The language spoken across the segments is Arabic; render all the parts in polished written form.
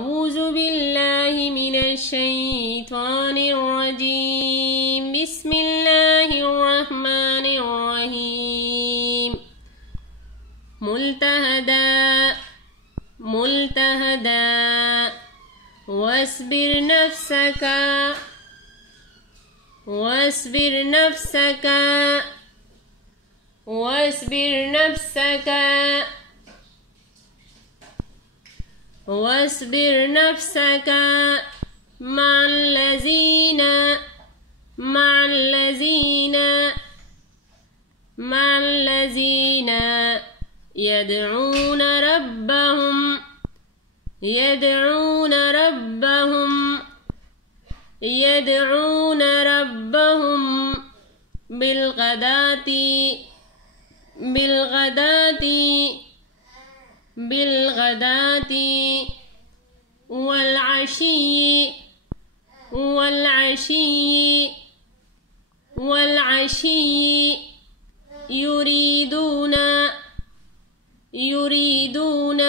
أعوذ بالله من الشيطان الرجيم. بسم الله الرحمن الرحيم. ملتهدا ملتهدا واصبر نفسك واصبر نفسك واصبر نفسك واصبر نفسك مع الذين يدعون ربهم بالغداة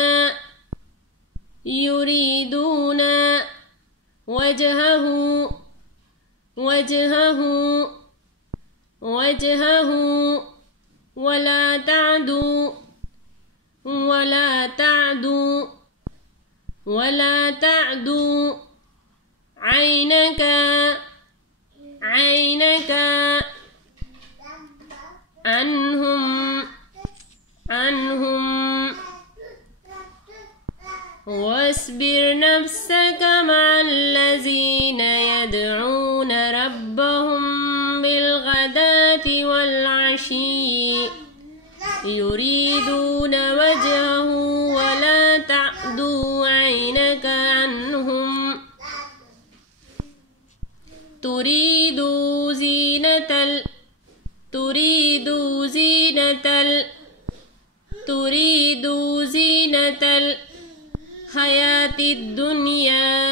والعشي يريدون وجهه ولا تعد عينك عنهم واصبر نفسك مع الذين يدعون ربهم بالغداة والعشي يريدون وجهه ولا تعد عينك عنهم تريد زينة الحياة الدنيا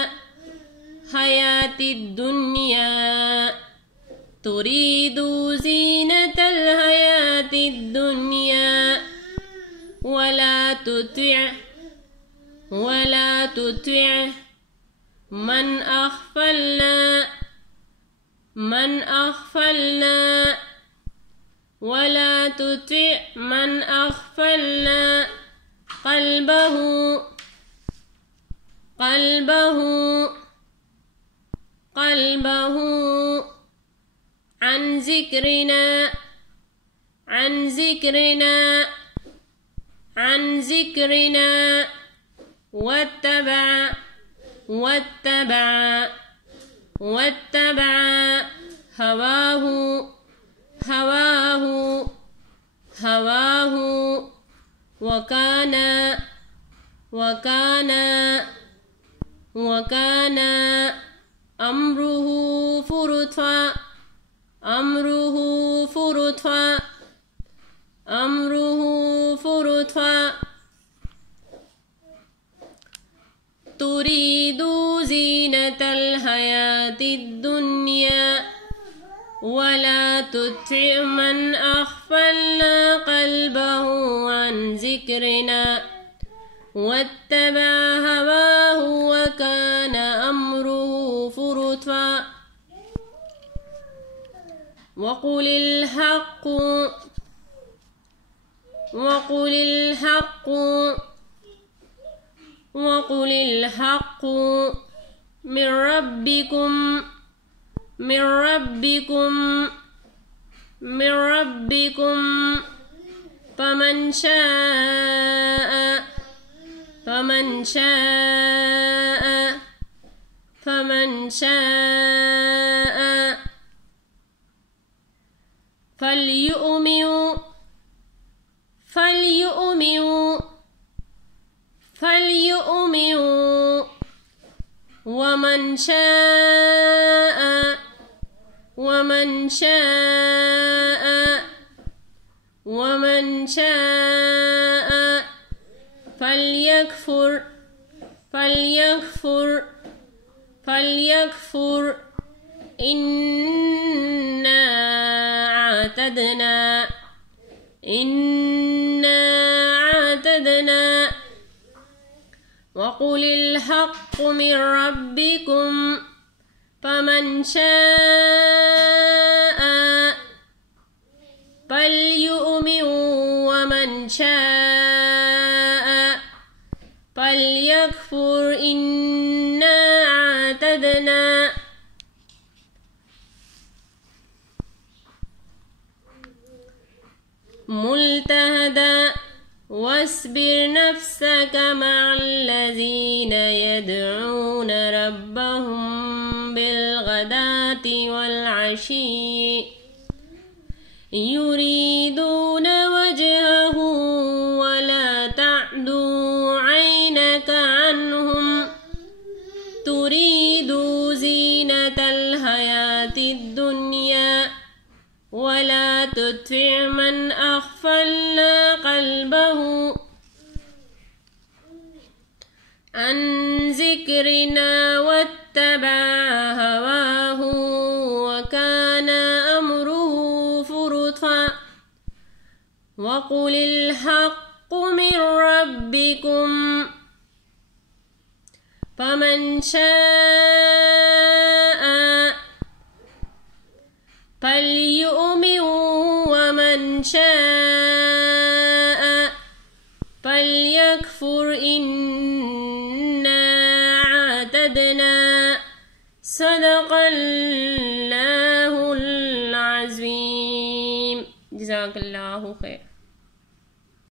تريد زينة الحياة الدنيا ولا تطع من أغفلنا قلبه عن ذكرنا واتبع هواه وكان أمره فرطا تريد زينة الحياة الدنيا ولا تطع من أغفلنا قلبه عن ذكرنا واتبع هواه وكان أمره فرطا وقل الحق من ربكم فمن شاء فليؤمن ومن شاء فليكفر إنا أعتدنا وقل الحق من ربكم فمن شاء فليؤمن ومن شاء فليكفر إنا أعتدنا ملتهدا واصبر نفسك مع الذين يدعون ربهم بالغداة والعشي يريدون وجهه ولا تعد عينك عنهم تريد زينة الحياة الدنيا ولا تطع من أغفلنا قلبه عن ذكرنا واتبع هواه وكان أمره فرطا وقل الحق من ربكم فمن شاء فليؤمن ومن شاء فليكفر إنا أعتدنا صدق الله العظيم جزاك الله خير.